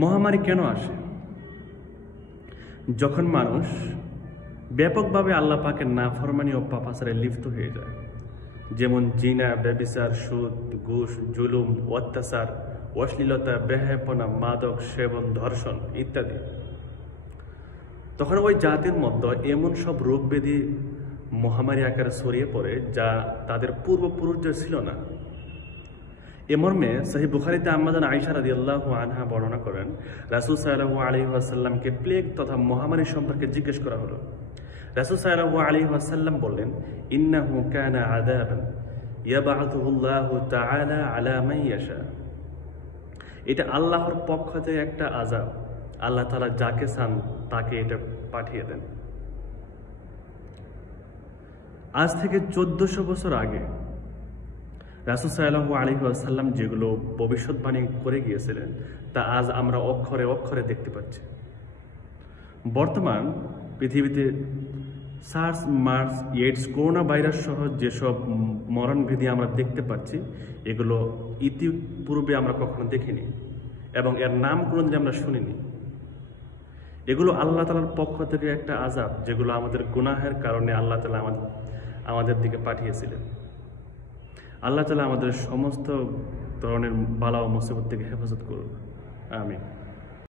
মহামারী কেন আসে? যখন মানুষ ব্যাপকভাবে আল্লাহ পাকের নাফরমানি ও পাপাচারে লিপ্ত হয়ে যায়, যেমন জিনা, ব্যভিচার, সুদ, ঘুষ, জুলুম, অত্যাচার, অশ্লীলতা, বেহায়াপনা, মাদক সেবন, ধর্ষণ ইত্যাদি, তখন ওই জাতির মধ্যে এমন সব রোগ ব্যাধি মহামারী আকারে ছড়িয়ে পড়ে যা তাদের পূর্বপুরুষদের ছিল না। এ মর্মে সহিহ বুখারীতে আম্মাজান আয়েশা রাদিয়াল্লাহু আনহা বর্ণনা করেন, রাসূল সাল্লাল্লাহু আলাইহি ওয়াসাল্লামকে প্লেগ তথা মহামারী সম্পর্কে জিজ্ঞেস করা হলো। রাসূল সাল্লাল্লাহু আলাইহি ওয়াসাল্লাম বললেন, ইন্নাহু কানা আযাবান ইয়াবআথুহুল্লাহু তাআলা আলা মান ইয়াশা। এটা আল্লাহর পক্ষ থেকে একটা আযাব, আল্লাহ তাআলা যাকে চান তাকে এটা পাঠিয়ে দেন। আজ থেকে 1400 বছর আগে রাসূল সাল্লাল্লাহু আলাইহি ওয়াসাল্লাম যেগুলো ভবিষ্যৎবাণী করে গিয়েছিলেন তা আজ আমরা অক্ষরে অক্ষরে দেখতে পাচ্ছি। বর্তমান পৃথিবীতে SARS, MERS, AIDS, corona virus সহ যেসব মরণভেদী আমরা দেখতে পাচ্ছি, এগুলো ইতিপূর্বে আমরা কখনো দেখিনি এবং এর নাম কোনোদিন আমরা শুনিনি। এগুলো আল্লাহ তাআলার পক্ষ থেকে একটা আযাব, যেগুলো আমাদের গুনাহের কারণে আল্লাহ তাআলা আমাদের দিকে পাঠিয়েছিলেন। আল্লাহ তাআলা আমাদের সমস্ত ধরনের বালা ও মুসিবত থেকে হেফাজত করুন। আমিন।